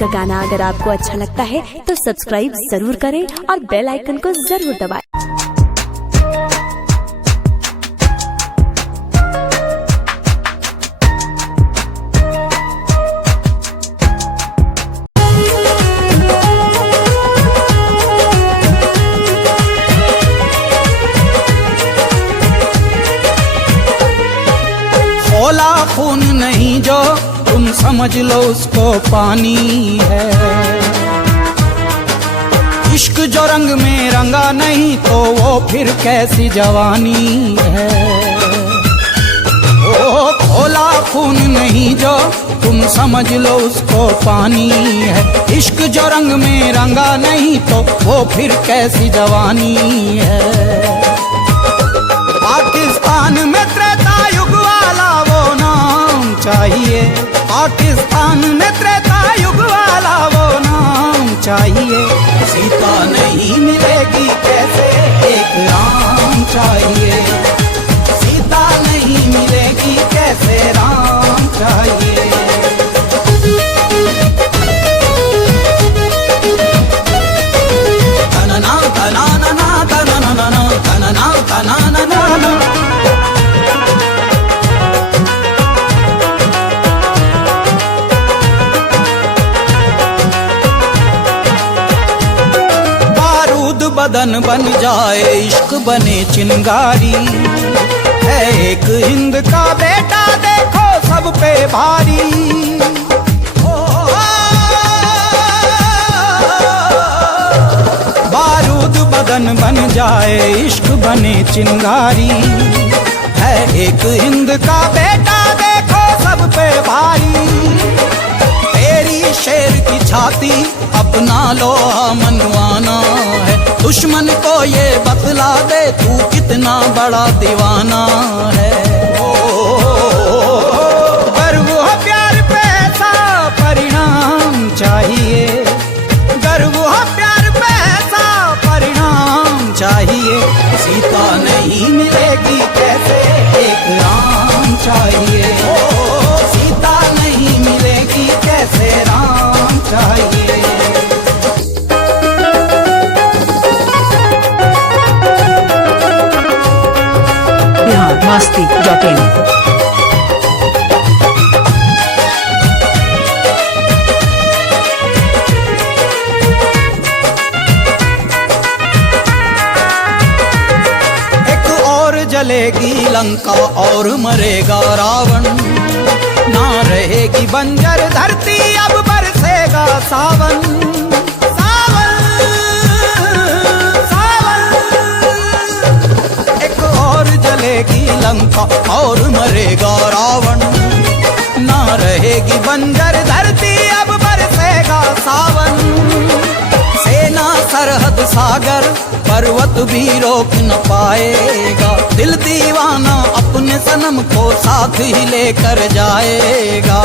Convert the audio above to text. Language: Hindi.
का गाना अगर आपको अच्छा लगता है तो सब्सक्राइब जरूर करें और बेल आइकन को जरूर दबाएं। खोला खून नहीं जो तुम समझ लो उसको पानी है। इश्क जो रंग में रंगा नहीं तो वो फिर कैसी जवानी है। ओ खोला खून नहीं जो तुम समझ लो उसको पानी है। इश्क जो रंग में रंगा नहीं तो वो फिर कैसी जवानी है। पाकिस्तान में त्रेता युग वाला वो नाम चाहिए। पाकिस्तान में त्रेता युग वाला वो नाम चाहिए। सीता नहीं मिलेगी कैसे एक राम चाहिए। सीता नहीं मिलेगी कैसे राम चाहिए। तनना तना ना तना ना तनना तना ना। बदन बन जाए इश्क बने चिंगारी है। एक हिंद का बेटा देखो सब पे भारी। बारूद बदन बन जाए इश्क बने चिंगारी है। एक हिंद का बेटा देखो सब पे भारी। तेरी शेर की छाती अपना लोहा मनवाना है। दुश्मन को ये बतला दे तू कितना बड़ा दीवाना है। गर्व हो प्यार पे ऐसा परिणाम चाहिए। गर्व हो प्यार पे ऐसा परिणाम चाहिए। सीता नहीं मिलेगी कैसे एक राम चाहिए। सीता नहीं मिलेगी कैसे राम चाहिए। masti.in एक और जलेगी लंका और मरेगा रावण। ना रहेगी बंजर धरती अब बरसेगा सावन। जलेगी लंका और मरेगा रावण। ना रहेगी बंजर धरती अब बरसेगा सावन। सेना सरहद सागर पर्वत भी रोक न पाएगा। दिल दीवाना अपने सनम को साथ ही लेकर जाएगा।